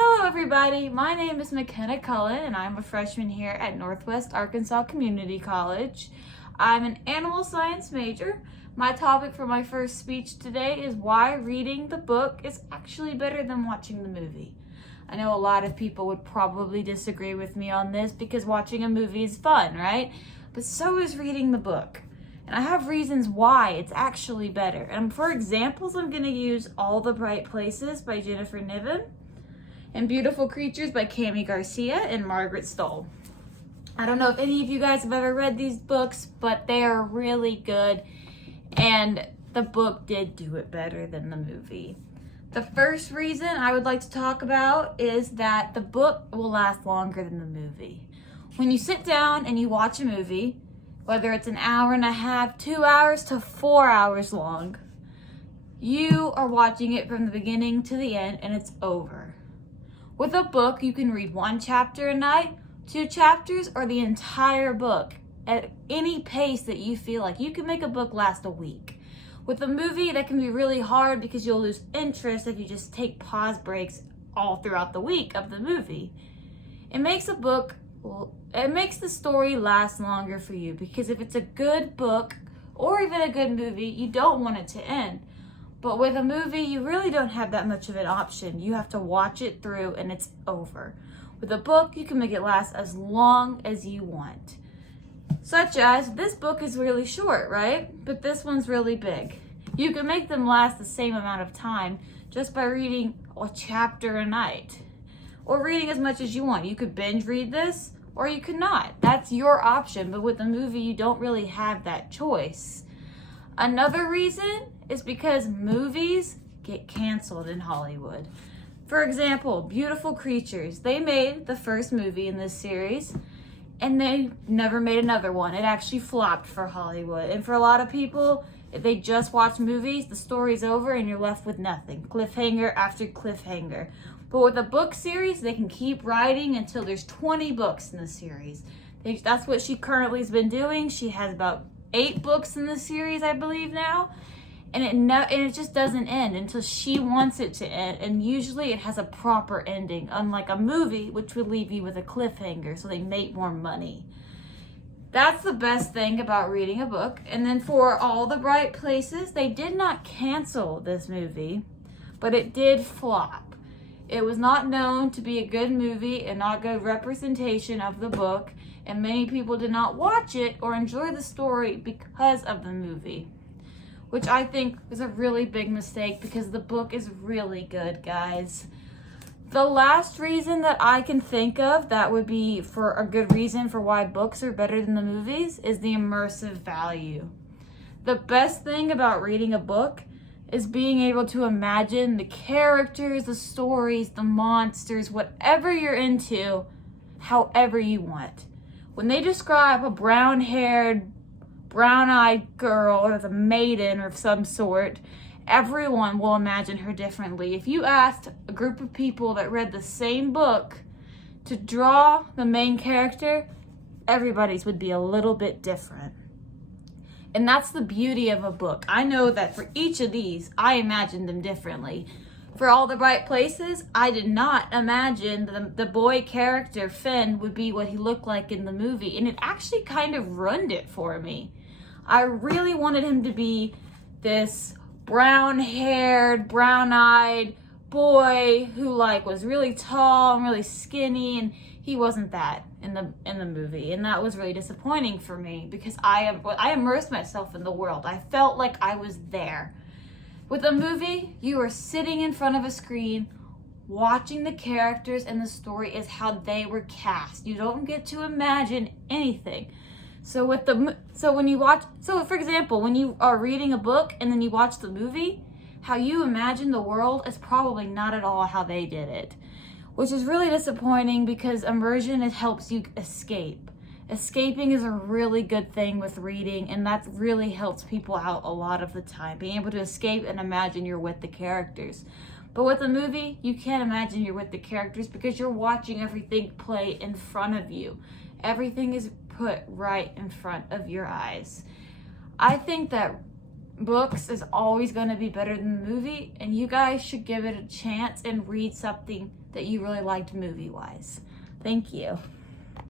Hello everybody, my name is McKenna Cullen and I'm a freshman here at Northwest Arkansas Community College. I'm an animal science major. My topic for my first speech today is why reading the book is actually better than watching the movie. I know a lot of people would probably disagree with me on this because watching a movie is fun, right? But so is reading the book. And I have reasons why it's actually better. And for examples, I'm going to use All the Bright Places by Jennifer Niven and Beautiful Creatures by Kami Garcia and Margaret Stohl. I don't know if any of you guys have ever read these books, but they are really good, and the book did do it better than the movie. The first reason I would like to talk about is that the book will last longer than the movie. When you sit down and you watch a movie, whether it's an hour and a half, 2 hours to 4 hours long, you are watching it from the beginning to the end and it's over. With a book, you can read 1 chapter a night, 2 chapters, or the entire book at any pace that you feel like. You can make a book last a week. With a movie, that can be really hard because you'll lose interest if you just take pause breaks all throughout the week of the movie. It makes the story last longer for you because if it's a good book or even a good movie, you don't want it to end. But with a movie, you really don't have that much of an option. You have to watch it through and it's over. With a book, you can make it last as long as you want. Such as, this book is really short, right? But this one's really big. You can make them last the same amount of time just by reading a chapter a night. Or reading as much as you want. You could binge read this, or you could not. That's your option, but with a movie, you don't really have that choice. Another reason is because movies get canceled in Hollywood. For example, Beautiful Creatures. They made the first movie in this series, and they never made another one. It actually flopped for Hollywood. And for a lot of people, if they just watch movies, the story's over and you're left with nothing. Cliffhanger after cliffhanger. But with a book series, they can keep writing until there's 20 books in the series. That's what she currently has been doing. She has about 8 books in the series, I believe now. And it just doesn't end until she wants it to end. And usually it has a proper ending, unlike a movie, which would leave you with a cliffhanger so they make more money. That's the best thing about reading a book. And then for All the Bright Places, they did not cancel this movie, but it did flop. It was not known to be a good movie and not good representation of the book, and many people did not watch it or enjoy the story because of the movie, which I think is a really big mistake because the book is really good, guys. The last reason that I can think of that would be for a good reason for why books are better than the movies is the immersive value. The best thing about reading a book is being able to imagine the characters, the stories, the monsters, whatever you're into, however you want. When they describe a brown-haired, brown-eyed girl or the maiden of some sort, everyone will imagine her differently. If you asked a group of people that read the same book to draw the main character, everybody's would be a little bit different. And that's the beauty of a book. I know that for each of these, I imagined them differently. For All the Bright Places, I did not imagine the boy character, Finn, would be what he looked like in the movie. And it actually kind of ruined it for me. I really wanted him to be this brown-haired, brown-eyed boy who was really tall and really skinny, and he wasn't that in the movie, and that was really disappointing for me because I immersed myself in the world. I felt like I was there. With a movie, you are sitting in front of a screen watching the characters, and the story is how they were cast. You don't get to imagine anything. So for example, when you are reading a book and then you watch the movie, how you imagine the world is probably not at all how they did it, which is really disappointing because immersion, it helps you escape. Escaping is a really good thing with reading, and that really helps people out a lot of the time, being able to escape and imagine you're with the characters. But with a movie, you can't imagine you're with the characters because you're watching everything play in front of you. Everything is put right in front of your eyes. I think that books is always going to be better than the movie, and you guys should give it a chance and read something that you really liked movie-wise. Thank you.